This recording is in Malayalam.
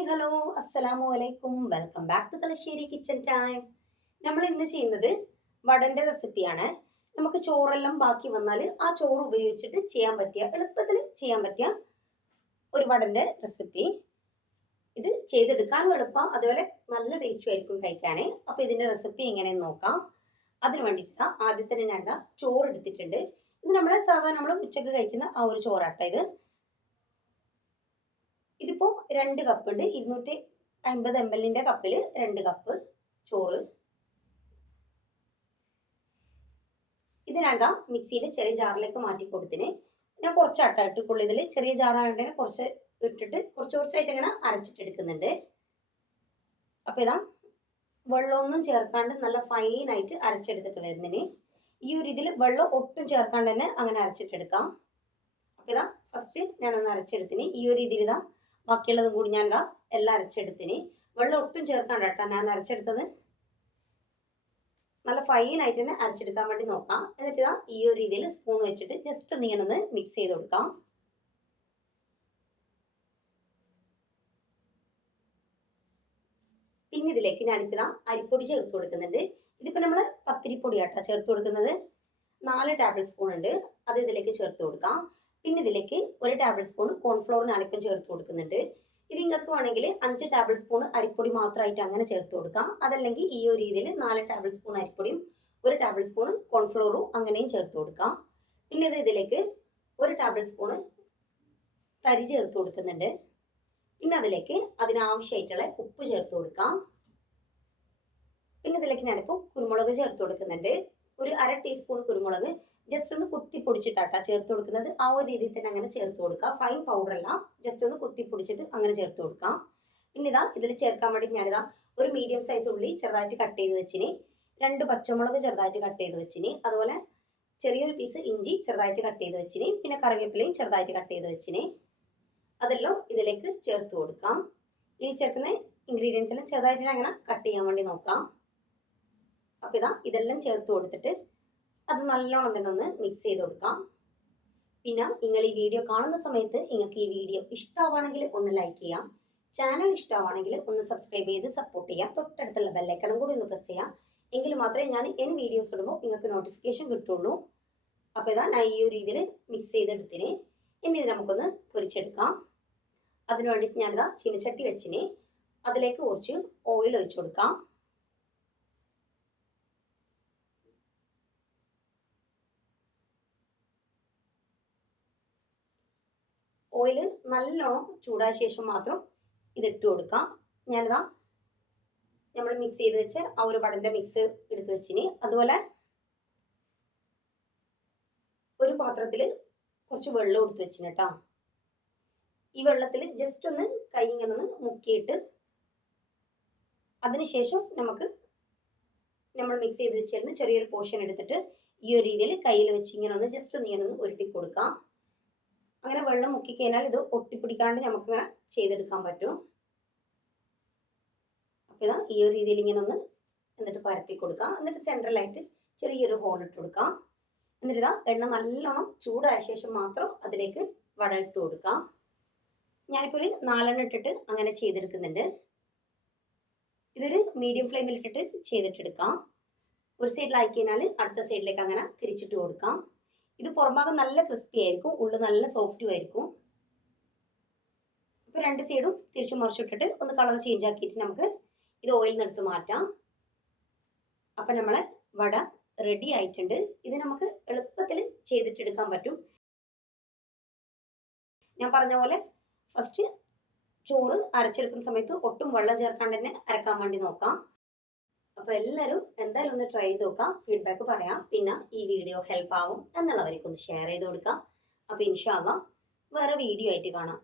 ഹായ് ഹലോ അസ്സലാമു അലൈക്കും. Welcome back to Thalassery kitchen time. നമ്മൾ ഇന്ന് ചെയ്യുന്നത് വടന്റെ റെസിപ്പിയാണ്. നമുക്ക് ചോറെല്ലാം ബാക്കി വന്നാൽ ആ ചോറ് ഉപയോഗിച്ചിട്ട് ചെയ്യാൻ പറ്റിയ എളുപ്പത്തിൽ ചെയ്യാൻ പറ്റിയ ഒരു വടന്റെ റെസിപ്പി. ഇത് ചെയ്തെടുക്കാനും എളുപ്പം അതുപോലെ നല്ല ടേസ്റ്റും ആയിരിക്കും കഴിക്കാൻ അപ്പോൾ ഇതിന്റെ റെസിപ്പി എങ്ങനെയെന്ന് നോക്കാം. അതിന് വേണ്ടിയിട്ട് ആദ്യത്തെ ഞാൻ ചോറ് എടുത്തിട്ടുണ്ട്. ഇത് നമ്മളെ സാധാരണ നമ്മൾ ഉച്ചയ്ക്ക് കഴിക്കുന്ന ആ ഒരു ചോറാട്ടോ ഇത്. രണ്ട് കപ്പ് ഉണ്ട്. ഇരുന്നൂറ്റി അൻപത് എം എല്ലിന്റെ കപ്പിൽ രണ്ട് കപ്പ് ചോറ്. ഇത് രണ്ടാം മിക്സിയിൽ ചെറിയ ജാറിലേക്ക് മാറ്റി കൊടുത്തിന്. ഞാൻ കുറച്ച് അട്ട ഇട്ടിട്ടുള്ളൂ ഇതിൽ ചെറിയ ജാറായതുകൊണ്ട് കുറച്ച് ഇട്ടിട്ട് കുറച്ച് കുറച്ചായിട്ട് ഇങ്ങനെ അരച്ചിട്ടെടുക്കുന്നുണ്ട് അപ്പോൾ ഇതാ വെള്ളമൊന്നും ചേർക്കാണ്ട് നല്ല ഫൈനായിട്ട് അരച്ചെടുത്തിട്ട് വരുന്നതിന് ഈ ഒരു ഇതിൽ വെള്ളം ഒട്ടും ചേർക്കാണ്ട് തന്നെ അങ്ങനെ അരച്ചിട്ടെടുക്കാം അപ്പോൾ ഇതാ ഫസ്റ്റ് ഞാനൊന്ന് അരച്ചെടുത്തിന്. ഈ ഒരു ഇതിൽ ഇതാ ബാക്കിയുള്ളതും കൂടി ഞാൻ ഞാനിതാ എല്ലാം അരച്ചെടുത്തിന്. വെള്ളം ഒട്ടും ചേർക്കാണ്ട് കേട്ടോ ഞാൻ അരച്ചെടുത്തത്. നല്ല ഫൈനായിട്ട് തന്നെ അരച്ചെടുക്കാൻ വേണ്ടി നോക്കാം. എന്നിട്ട് ഇതാ ഈ ഒരു രീതിയിൽ സ്പൂൺ വെച്ചിട്ട് ജസ്റ്റ് ഒന്ന് ഇങ്ങനെ ഒന്ന് മിക്സ് ചെയ്ത് കൊടുക്കാം. പിന്നെ ഇതിലേക്ക് ഞാനിപ്പോൾ ഇതാ അരിപ്പൊടി ചേർത്ത് കൊടുക്കുന്നുണ്ട്. ഇതിപ്പോൾ നമ്മൾ പത്തിരിപ്പൊടി ആട്ടോ ചേർത്ത് കൊടുക്കുന്നത്. നാല് ടേബിൾ സ്പൂൺ ഉണ്ട്. അത് ഇതിലേക്ക് ചേർത്ത് കൊടുക്കാം. പിന്നെ ഇതിലേക്ക് ഒരു ടേബിൾ സ്പൂൺ കോൺഫ്ലോറിന് അരിപ്പം ചേർത്ത് കൊടുക്കുന്നുണ്ട്. ഇത് നിങ്ങൾക്ക് വേണമെങ്കിൽ അഞ്ച് ടേബിൾ സ്പൂൺ അരിപ്പൊടി മാത്രമായിട്ട് അങ്ങനെ ചേർത്ത് കൊടുക്കാം. അതല്ലെങ്കിൽ ഈ ഒരു രീതിയിൽ നാല് ടേബിൾ സ്പൂൺ അരിപ്പൊടിയും ഒരു ടേബിൾ സ്പൂൺ കോൺഫ്ലോറും അങ്ങനെയും ചേർത്ത് കൊടുക്കാം. പിന്നെ ഇത് ഇതിലേക്ക് ഒരു ടേബിൾ സ്പൂൺ തരി ചേർത്ത് കൊടുക്കുന്നുണ്ട്. പിന്നെ അതിലേക്ക് അതിനാവശ്യമായിട്ടുള്ള ഉപ്പ് ചേർത്ത് കൊടുക്കാം. പിന്നെ ഇതിലേക്ക് ഞാനിപ്പോൾ കുരുമുളക് ചേർത്ത് കൊടുക്കുന്നുണ്ട്. ഒരു അര ടീസ്പൂൺ കുരുമുളക് ജസ്റ്റ് ഒന്ന് കുത്തി പൊടിച്ചിട്ടാട്ടാ ചേർത്ത് കൊടുക്കുന്നത്. ആ ഒരു രീതിയിൽ തന്നെ അങ്ങനെ ചേർത്ത് കൊടുക്കുക. ഫൈൻ പൗഡർ അല്ല ജസ്റ്റ് ഒന്ന് കുത്തി പൊടിച്ചിട്ട് അങ്ങനെ ചേർത്ത് കൊടുക്കാം പിന്നെ ഇതാ ഇതിൽ ചേർക്കാൻ വേണ്ടി ഞാനിതാ ഒരു മീഡിയം സൈസ് ഉള്ളി ചെറുതായിട്ട് കട്ട് ചെയ്ത് വെച്ചിന്. രണ്ട് പച്ചമുളക് ചെറുതായിട്ട് കട്ട് ചെയ്ത് വെച്ചിന്. അതുപോലെ ചെറിയൊരു പീസ് ഇഞ്ചി ചെറുതായിട്ട് കട്ട് ചെയ്ത് വെച്ചിന്. പിന്നെ കറിവേപ്പിലയും ചെറുതായിട്ട് കട്ട് ചെയ്ത് വെച്ചിന്. അതെല്ലാം ഇതിലേക്ക് ചേർത്ത് കൊടുക്കാം. ഇനി ചേർക്കുന്ന ഇൻഗ്രീഡിയൻസ് എല്ലാം ചെറുതായിട്ട് അങ്ങനെ കട്ട് ചെയ്യാൻ വേണ്ടി നോക്കാം. അപ്പോൾ ഇതാ ഇതെല്ലാം ചേർത്ത് കൊടുത്തിട്ട് അത് നല്ലോണം തന്നെ ഒന്ന് മിക്സ് ചെയ്ത് കൊടുക്കാം. പിന്നെ നിങ്ങൾ ഈ വീഡിയോ കാണുന്ന സമയത്ത് നിങ്ങൾക്ക് ഈ വീഡിയോ ഇഷ്ടമാവാണെങ്കിൽ ഒന്ന് ലൈക്ക് ചെയ്യാം. ചാനൽ ഇഷ്ടമാവാണെങ്കിൽ ഒന്ന് സബ്സ്ക്രൈബ് ചെയ്ത് സപ്പോർട്ട് ചെയ്യാം. തൊട്ടടുത്തുള്ള ബെല്ലൈക്കണം കൂടി ഒന്ന് പ്രസ് ചെയ്യാം. എങ്കിൽ മാത്രമേ ഞാൻ എനി വീഡിയോസ് ഇടുമ്പോൾ നിങ്ങൾക്ക് നോട്ടിഫിക്കേഷൻ കിട്ടുള്ളൂ. അപ്പോൾ ഇതാ ഞാൻ ഈ ഒരു രീതിയിൽ മിക്സ് ചെയ്തെടുത്തിന്. ഇനി ഇത് നമുക്കൊന്ന് പൊരിച്ചെടുക്കാം. അതിനു വേണ്ടിയിട്ട് ഞാനിതാ ചീനച്ചട്ടി വെച്ചിന്. അതിലേക്ക് കുറച്ച് ഓയിൽ ഒഴിച്ചു കൊടുക്കാം. ഓയിൽ നല്ലോണം ചൂടായ ശേഷം മാത്രം ഇതിട്ട് കൊടുക്കാം. ഞാനിതാ നമ്മൾ മിക്സ് ചെയ്ത് വെച്ച് ആ ഒരു വടന്റെ മിക്സ് എടുത്ത് വെച്ചിന്. അതുപോലെ ഒരു പാത്രത്തിൽ കുറച്ച് വെള്ളം എടുത്ത് വെച്ചിന് കേട്ടോ ഈ വെള്ളത്തിൽ ജസ്റ്റ് ഒന്ന് കൈ ഇങ്ങനെ ഒന്ന് മുക്കിയിട്ട് അതിനുശേഷം നമുക്ക് നമ്മൾ മിക്സ് ചെയ്ത് വെച്ചിരുന്ന ചെറിയൊരു പോർഷൻ എടുത്തിട്ട് ഈ ഒരു രീതിയിൽ കയ്യിൽ വെച്ച് ഇങ്ങനെ ഒന്ന് ജസ്റ്റ് ഒന്ന് ഇങ്ങനെ ഒന്ന് ഉരുട്ടി കൊടുക്കാം. അങ്ങനെ വെള്ളം മുക്കി കഴിഞ്ഞാൽ ഇത് ഒട്ടിപ്പിടിക്കാണ്ട് നമുക്കിങ്ങനെ ചെയ്തെടുക്കാൻ പറ്റും. അപ്പോൾ ഇതാ ഈ ഒരു രീതിയിൽ ഇങ്ങനെ ഒന്ന് എന്നിട്ട് പരത്തി കൊടുക്കാം. എന്നിട്ട് സെൻട്രലായിട്ട് ചെറിയൊരു ഹോൾ ഇട്ട് കൊടുക്കാം. എന്നിട്ട് ഇതാ എണ്ണ നല്ലോണം ചൂടായ ശേഷം മാത്രം അതിലേക്ക് വട ഇട്ട് കൊടുക്കാം. ഞാനിപ്പോൾ ഒരു നാലെണ്ണം ഇട്ടിട്ട് അങ്ങനെ ചെയ്തെടുക്കുന്നുണ്ട്. ഇതൊരു മീഡിയം ഫ്ലെയിമിൽ ഇട്ടിട്ട് ചെയ്തിട്ടെടുക്കാം. ഒരു സൈഡിലാക്കി കഴിഞ്ഞാൽ അടുത്ത സൈഡിലേക്ക് അങ്ങനെ തിരിച്ചിട്ട് കൊടുക്കാം. ഇത് പുറമാകം നല്ല ക്രിസ്പി ആയിരിക്കും ഉള്ളു നല്ല സോഫ്റ്റും ആയിരിക്കും. ഇപ്പോൾ രണ്ട് സൈഡും തിരിച്ചു മറിച്ചിട്ടിട്ട് ഒന്ന് കളർ ചേഞ്ച് ആക്കിയിട്ട് നമുക്ക് ഇത് ഓയിൽ നിന്നെടുത്ത് മാറ്റാം. അപ്പം നമ്മളെ വട റെഡി ആയിട്ടുണ്ട്. ഇത് നമുക്ക് എളുപ്പത്തിൽ ചെയ്തിട്ടെടുക്കാൻ പറ്റും. ഞാൻ പറഞ്ഞ പോലെ ഫസ്റ്റ് ചോറ് അരച്ചെടുക്കുന്ന സമയത്ത് ഒട്ടും വെള്ളം ചേർക്കാണ്ട് തന്നെ അരക്കാൻ വേണ്ടി നോക്കാം. അപ്പോൾ എല്ലാവരും എന്തായാലും ഒന്ന് ട്രൈ ചെയ്ത് നോക്കാം. ഫീഡ്ബാക്ക് പറയാം. പിന്നെ ഈ വീഡിയോ ഹെൽപ്പ് ആവും എന്നുള്ളവർക്ക് ഒന്ന് ഷെയർ ചെയ്ത് കൊടുക്കാം. അപ്പോൾ ഇൻഷാല്ല വേറെ വീഡിയോ ആയിട്ട് കാണാം.